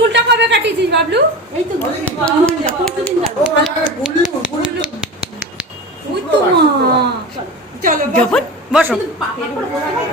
চুলটা কবে কাটিয়েছিস বাবলু? এই তো পরশুদিন যাব ও, আরে, গুল্লু, গুল্লু। ওই তো মা চলো জপন বসো। কিন্তু পাপা করে। বলা হয়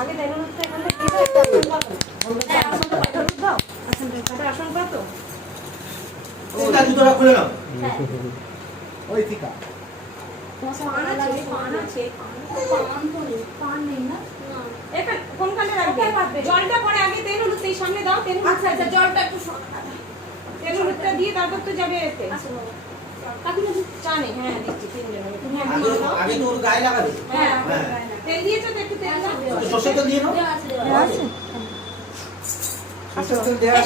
আগে দেখো হচ্ছে এখান থেকে হ্যাঁ আসনটা পাই ধরুন দাও আসনটা আসন কত ওটা জুতোটা খুলে নাও হ্যাঁ ওই শিখা। পান আছে পান আছে পান তো নেই পান নেই না এখানে কোনখানে রাখবে কোথায় রাখবে? জলটা পরে আগে তেল হলুদ সেই সামনে দাও তেল হলুদ আচ্ছা আচ্ছা জলটা একটু সর- তেল হলুদটা দিয়ে তারপর তো যাবে এতে আচ্ছা বাবা কাকিমা হ্যাঁ দিচ্ছি তিনজনে তুমি আগে আগে দিয়ে দাও। আগে তো ওর গায়ে লাগাবে হ্যাঁ হ্যাঁ। তেল দিয়েছ তো একটু তেল দাও একটু তেল দিয়ে নাও আছে?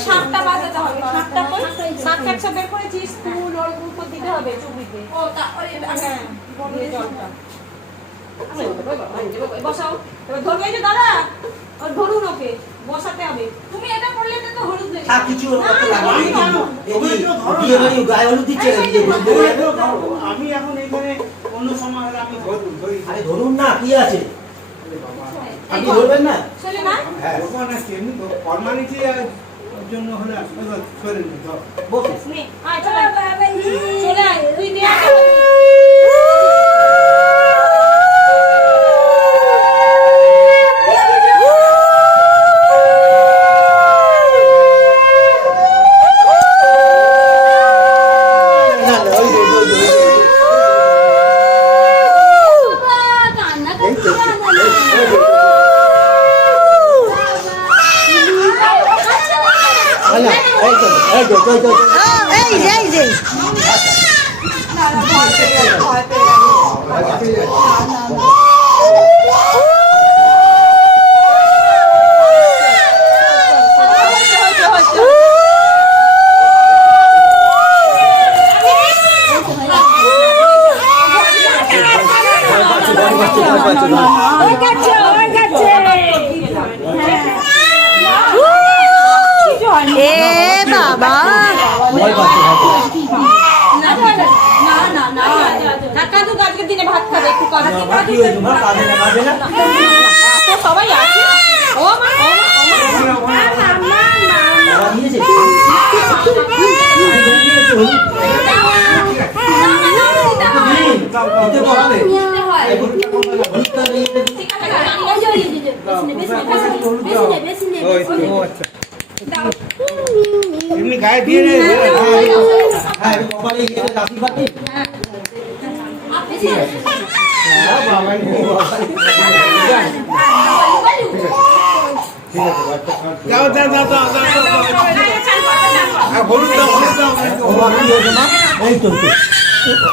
শাকটা বাজাতে হবে শাকটা কই শাকটাই দেবো। বের করেছিস ফুল ওর উপর দিতে হবে চুবিতে ও তা হ্যাঁ দিয়ে জলটা বসাও এবার ধরবে যে দাদা ধরুন ওকে বসাতে হবে তুমি এটা করলে তো হলুদ লেগে থাক কিছু কেউ ধরো বিয়ে বাড়ি গায়ে হলুদ দিচ্ছে। আমি এখন এইখানে অন্য সময় হলে আমি ধরবো, ধরি। আরে ধরুন না কি আছে আপনি ধরবেন না চলে না হ্যাঁ ধরবো না, এমনি আর ওর জন্য হলে ধর। বসে চলে তুই নিয়ে না তো সবাই আছে ও মা ও মা বাবা নিয়েছে দাও, দাও, দিতে তো দাও। হবে নিতে হয় এই হলুদটা কোন জায়গায়? হলুদটা নিয়ে যেতে- এই যে, এই যে, বেশি নে, বেশি নে, বেশি নে, বেশি নে, বেশি নে, ওই বেশি তো, নে। ও আচ্ছা। এমনি গায়ে দিয়ে নে, হ্যাঁ কপালে। যাও, যাও, যাও, যাও, যাও, হলুদ দাও, দাও, এই তো এই তো।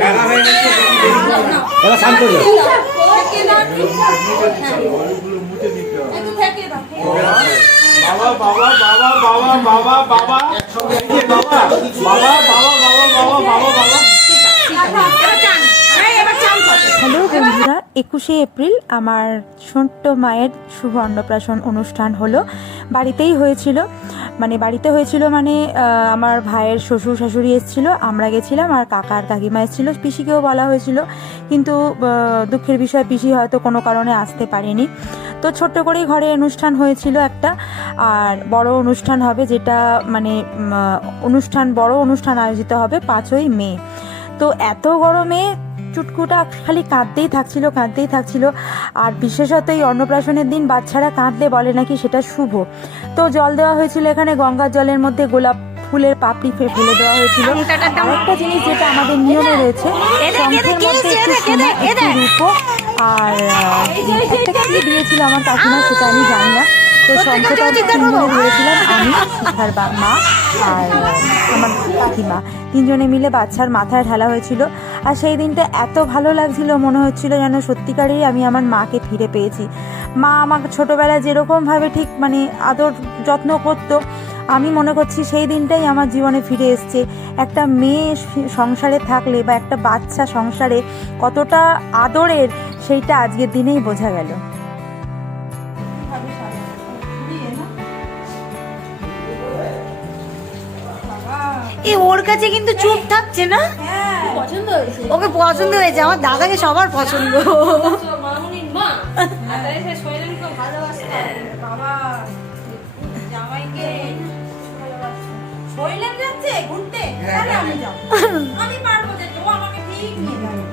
জায়গা হয়ে গেছে, এবার শান্ত হয়ে যাও হলুদগুলো মুছে দিতে হবে। বাবা বাবা বাবা বাবা বাবা বাবা এই যে বাবা বাবা বাবা বাবা বাবা বাবা বাবা হ্যালো বন্ধুরা একুশে এপ্রিল আমার ছোট্ট মায়ের শুভ অন্নপ্রাশন অনুষ্ঠান হলো। বাড়িতেই হয়েছিল। মানে বাড়িতে হয়েছিল মানে আমার ভাইয়ের শ্বশুর শাশুড়ি এসেছিল, আমরা গেছিলাম, আর কাকা আর কাকিমা এসেছিল। পিসিকেও বলা হয়েছিল, কিন্তু দুঃখের বিষয়, পিসি হয়তো কোনো কারণে আসতে পারেনি। তো ছোট্ট করেই ঘরে অনুষ্ঠান হয়েছিল একটা, আর বড় অনুষ্ঠান হবে যেটা মানে অনুষ্ঠান, বড় অনুষ্ঠান আয়োজিত হবে পাঁচই মে। তো এত গরমে চুটকুটা খালি কাঁদতেই থাকছিল কাঁদতেই থাকছিল। আর বিশেষত এই অন্নপ্রাশনের দিন বাচ্চারা কাঁদলে বলে নাকি সেটা শুভ। তো জল দেওয়া হয়েছিল এখানে, গঙ্গার জলের মধ্যে গোলাপ ফুলের পাপড়ি ফেলে দেওয়া হয়েছিল। আরেকটা জিনিস যেটা আমাদের নিয়মে রয়েছে একটু আর একটা দিয়েছিল আমার কাকিমা সেটা আমি জানি না। তো শঙ্খটা তিনজনে ধরেছিলাম আমি শিখার মা আর আমার কাকিমা। তিনজনে মিলে বাচ্চার মাথায় ঢালা হয়েছিল। আর সেই দিনটা এত ভালো লাগছিল মনে হচ্ছিল যেন সত্যিকারেই আমি আমার মাকে ফিরে পেয়েছি। মা আমাকে ছোটোবেলায় যেরকমভাবে ঠিক মানে আদর যত্ন করতো আমি মনে করছি সেই দিনটাই আমার জীবনে ফিরে এসছে। একটা মেয়ে সংসারে থাকলে বা একটা বাচ্চা সংসারে কতটা আদরের সেইটা আজকের দিনেই বোঝা গেল। এ ওর কাছে কিন্তু চুপ থাকছে না? পছন্দ হয়েছে। ওকে পছন্দ হয়েছে আমার দাদাকে সবার পছন্দ। যাচ্ছে ঘুরতে? আমি আমি পারব যেতে ও আমাকে ঠিক নিয়ে যাবে।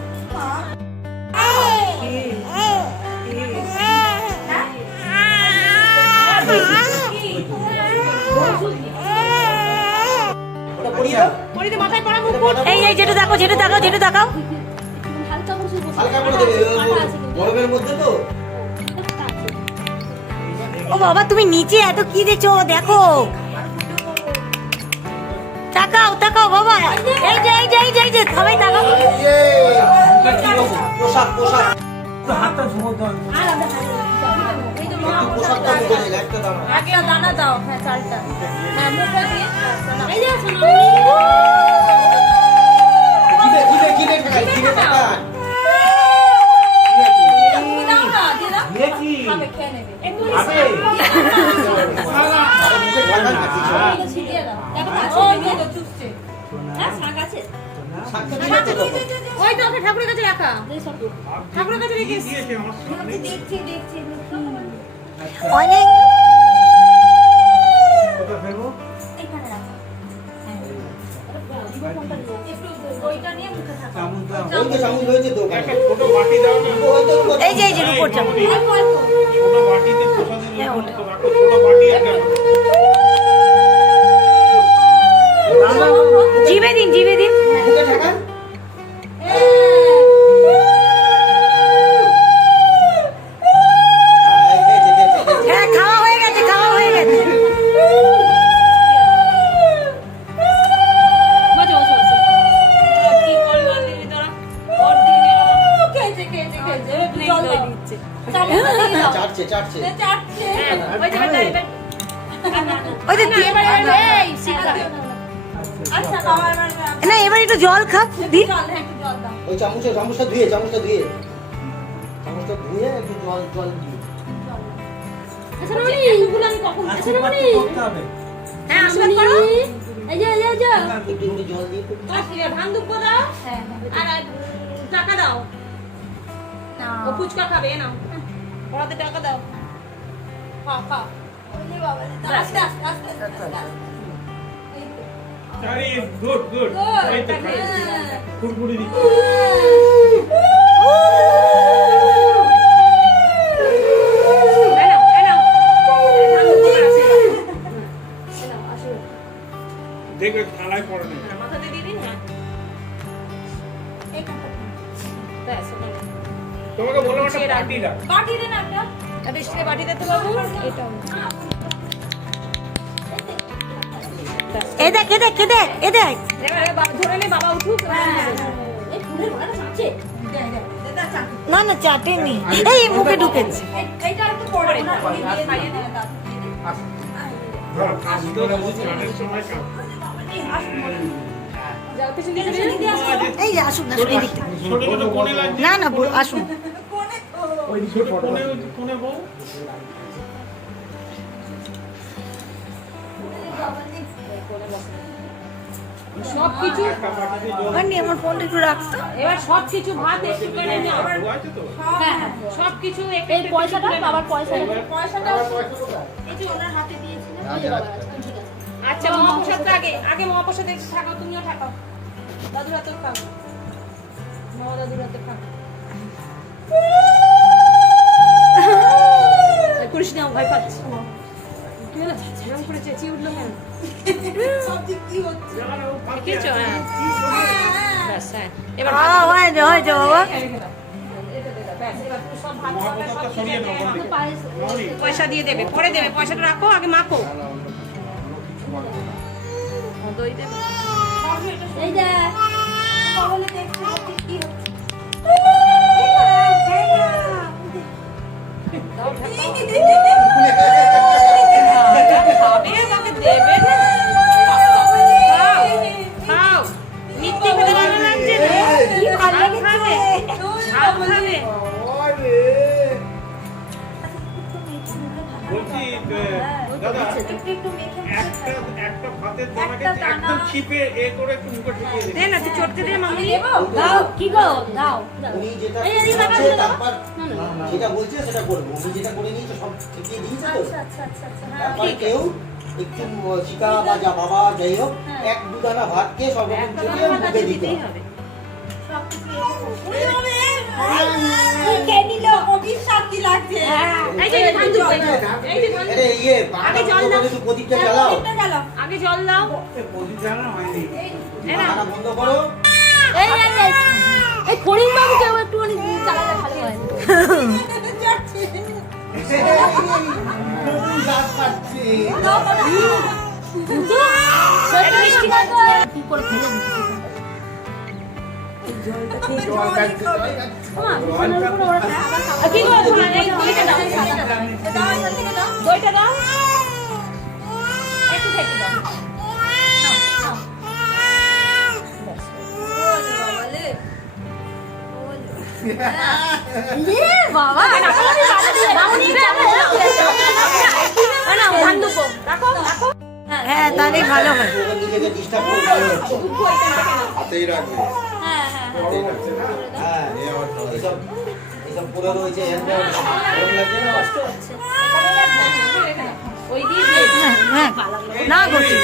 এই এই যেটা দেখো যেটা দেখাও যেটা দেখাও। হালকা বসে বসে হালকা করে দেবে গরমের মধ্যে তো। ও বাবা তুমি নিচে এত কি দেখছ? দেখো। তাকাও তাকাও বাবা। এই যে এই যে এই যে এই যে সবাই তাকাও। ইয়ে, পোশাক পোশাক হাতটা দানা দাও হ্যাঁ চালটা। হ্যাঁ মুখটা দিয়ে এই যে। ওই তো ঠাকুরের কাছে রাখা। ঠাকুরের কাছে রেখে দেখছি দেখছি। অনেক। এই যে এই যে উপর চামচ অল্প অল্প ছোট বাটিতে দি জল হ্যাঁ ওই চামচে চামচটা ধুয়ে চামচটা ধুয়ে। চামচটা ধুয়ে একটু জল জল দিয়ে। আচ্ছা এগুলো আমি কখন আচ্ছা হ্যাঁ আশীর্বাদ করো। এই যে এই যে, এই যে। একটু একটু জল দিয়ে ধান দুব্ব দাও। আর আর, টাকা দাও। ও ফুচকা খাবে এ নাও। ওরাতে টাকা দাও। খা খা। আস্তে আস্তে আস্তে আস্তে চারি গুড গুড এই তো। দেখবে থালায় পড়ে নেই মাথাতে দিয়ে দিন, হ্যাঁ। ব্যাস। তোমাকে বললাম একটা বাটি রাখ বাটি দে না একটা স্টিলের বাটি দে বাবু এটা এ দেখ এ দেখ এ দেখ এ দেখ। ধরে নে বাবা উঠুক এই না না চাটেনি এই মুখে ঢুকেছে এইটা একটু পরে না খাইয়ে দিলে দাদু ধরো আসতো গানের সব কিছু আমার ফোনটা একটু রাখতো এবার সব কিছু ভাত একটু করে নাও হ্যাঁ হ্যাঁ সব কিছু এই পয়সাটা বাবার পয়সা। পয়সাটা এই যে ওনার হাতে দিয়েছিলাম। আচ্ছা মহাপ্রসাদটা আগে আগে মহাপ্রসাদ একটু থাকাও তুমিও থাকাও। দাদুর হাতেও খাও মামা দাদুর হাতে খাও না ভয় পাচ্ছি। করে চেঁচিয়ে উঠল কেন দেখেছ হ্যাঁ। হ্যাঁ এবার হ্যাঁ হয়েছে হয়েছে বাবা। পয়সা দিয়ে দেবে পরে দেবে পয়সাটা রাখো আগে মাখো। কি হচ্ছে। দেবে না খাও মিথ্যে কথা ভালো লাগছে না খাবে খাবে যেটা বলছে, সেটা করব। যেটা করে নিয়েছে সব শিখিয়ে দিয়েছে তো। আচ্ছা আচ্ছা আচ্ছা হ্যাঁ তারপর কেউ একটু শিকা বা যা বাবা যাই হোক এক দুদানা ভাত খেয়ে থেকে মুখে দিতে হবে। সব কিছু কে নিল অবিশ্বাস কি লাগছে এই যে ধান দুধ এই যে ধান আরে ইয়ে প্রদীপটা জ্বালাও। আগে জল দাও। প্রদীপ জ্বালানো হয়নি। এই না। বাহানা বন্ধ করো। এই এই এই। এই ফরিন বাবু কেউ একটু ভালো হয়। দাঁত করব তোমার এই দইটা দাও একটু থেকে দাও বাবা ধান দুপো রাখো রাখো হ্যাঁ তাহলে ভালো হয়। হাতেই রাখবে। হ্যাঁ হ্যাঁ না হ্যাঁ, পরে রয়েছে হ্যাঁ হ্যাঁ। গতি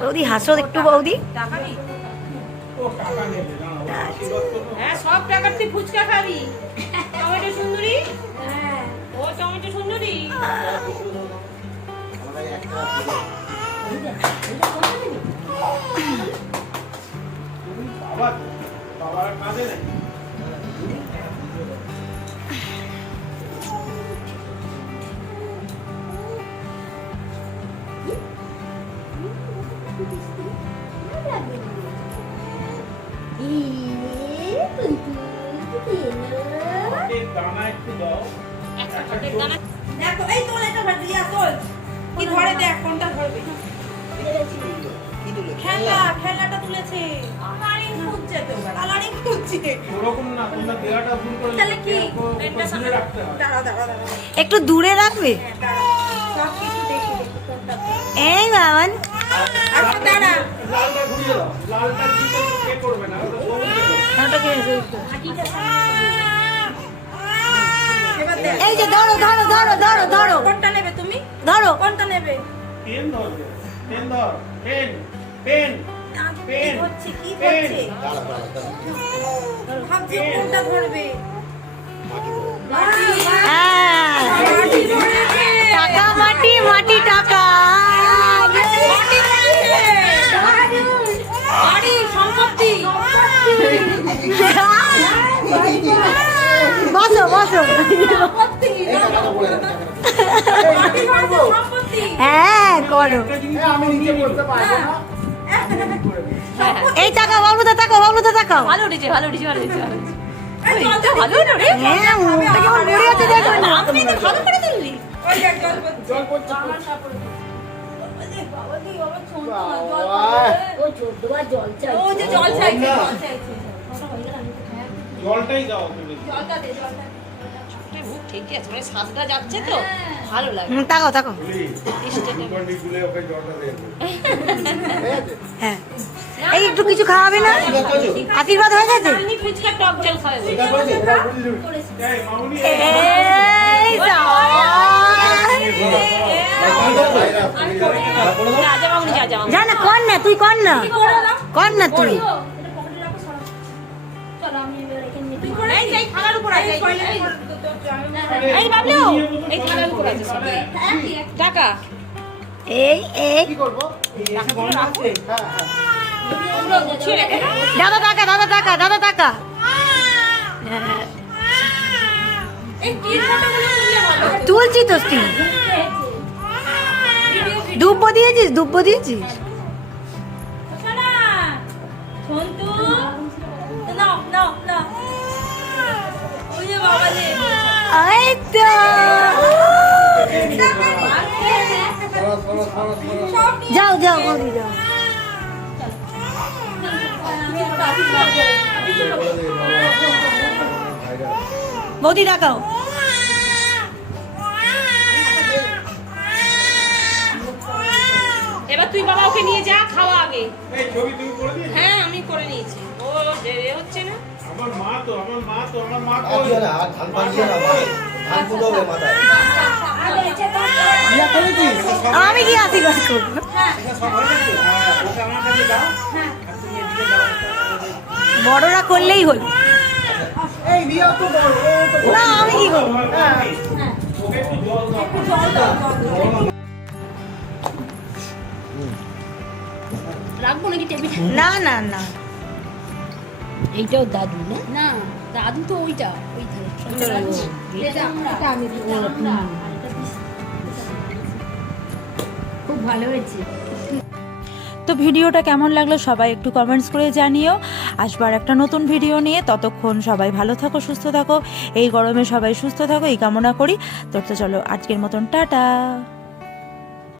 বৌদি হাসো একটু বৌদি। টাকা নেই হ্যাঁ সব টাকার তুই ফুচকা খাবি। টমেটো সুন্দরী? হ্যাঁ। ও টমেটো সুন্দরী? এই দেখো এই তোল এটা দিয়া তোল কি ধরে দেখ কোনটা ধরবে কি দিল? তুলেছে কালারিং খুঁজছে তো কালারিং খুঁজছে ওরকম না তোমরা দেওয়াটা ভুল করে তাহলে কি? রাখতে হয় একটু দূরে রাখবে সব কিছু দেখি দেখি কোনটা এই বাবান এই যে ধরো ধরো ধরো ধরো ধরো। কোনটা নেবে তুমি? ধরো। কোনটা নেবে? পেন ধরবে। পেন ধর। পেন পেন পেন হচ্ছে কি হচ্ছে দাঁড়া, দাঁড়া, দাঁড়া। ভাবছ কোনটা ধরবে। সম্পত্তি হ্যাঁ করো। আমি নিচে বলতে পারব না এই টাকা বাবলুদা টাকা বাবলুদা টাকা ভালো উঠেছে ভালো উঠেছে ভালো উঠেছে। ভালো উঠেছে। জল দে, ভালো হলো রে হ্যাঁ মুখটা কেমন পড়ে আছে দেখো না। আমি তো ভালো করে তুললি। জল পড়ছে। জল পড়ছে। ও যে জল চাইছে জল চাইছে ওটা হয়ে গেল আমি তো খাই জলটাই দাও জলটা দে জলটা। ঠিকই আছে মানে শ্বাসটা যাচ্ছে তো ভালো লাগে জলটা দিয়ে হ্যাঁ এই একটু কিছু খাওয়াবে না আশীর্বাদ হয়ে গেছে আমি ফুচকা টক জল খাওয়াবো যা। না কর না তুই কর না করে কর না তুই গুছিয়ে রেখে। দাও। দাদা টাকা দাদা টাকা দাদা টাকা এই তুলছি তো দুব্বো দিয়েছিস দুব্বো দিয়েছিস। সন্তু ওই তো। যাও যাও বৌদি যাও বলে দে, বৌদি দেখাও এবার তুই বাবা ওকে নিয়ে যা খাওয়া আগে এই ছবি আমার মা তো আমার মা তো আমার মা না, আর ধান না, ভাই। ধান পুঁতো হবে মাথায়। ইয়া আমি কি আশীর্বাদ করব। বড়রা করলেই হল। এই রিয়া তো বড় না আমি কি করব? ওকে একটু জল দাও রাখব নাকি টেবিল? না না না। এইটাও দাদু না? না দাদু তো ওইটা ওই খুব ভালো হয়েছে। তো ভিডিওটা কেমন লাগল সবাই একটু কমেন্টস করে জানিও। আসবার একটা নতুন ভিডিও নিয়ে। ততক্ষণ সবাই ভালো থাকো সুস্থ থাকো। এই গরমে সবাই সুস্থ থাকো এই কামনা করি। তো তো চলো আজকের মতন টাটা।